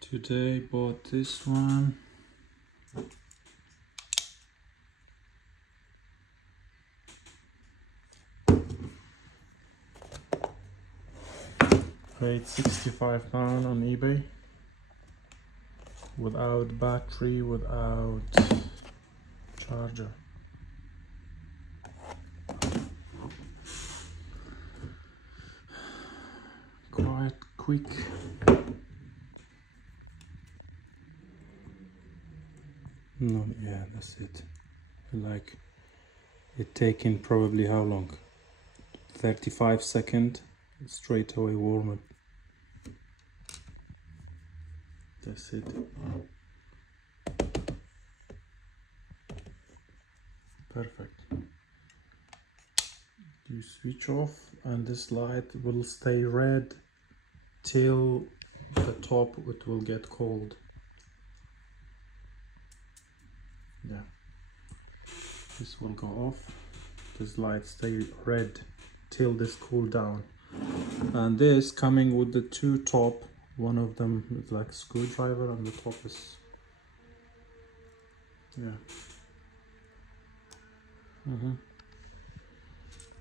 Today bought this one. Paid £65 on eBay. Without battery, without charger. Quite quick. No, yeah, that's it. Like, it taking probably how long? 35 seconds. Straight away warm up. That's it. Perfect. You switch off and this light will stay red till the top it will get cold. Yeah. This will go off. This light stay red till this cool down. And this coming with the two top. One of them is like a screwdriver and the top is, yeah.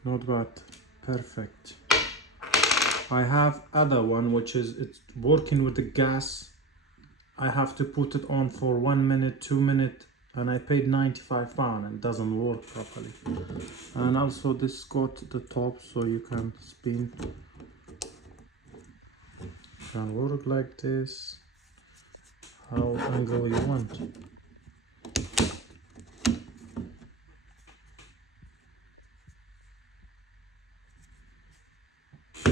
Not bad. Perfect. I have other one which is it's working with the gas. I have to put it on for 1 minute, 2 minutes, and I paid £95 and it doesn't work properly. And also this got the top so you can spin. Can work like this, how angle you want.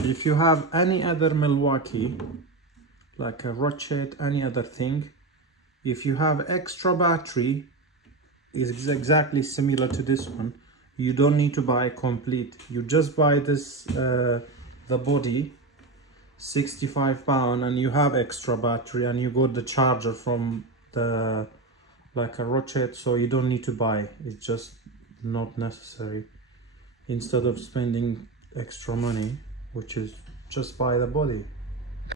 If you have any other Milwaukee, like a ratchet, any other thing, if you have extra battery, is exactly similar to this one. You don't need to buy complete. You just buy this, the body, £65, and you have extra battery and you got the charger from the like a ratchet, so you don't need to buy. It's just not necessary. Instead of spending extra money, which is just buy the body.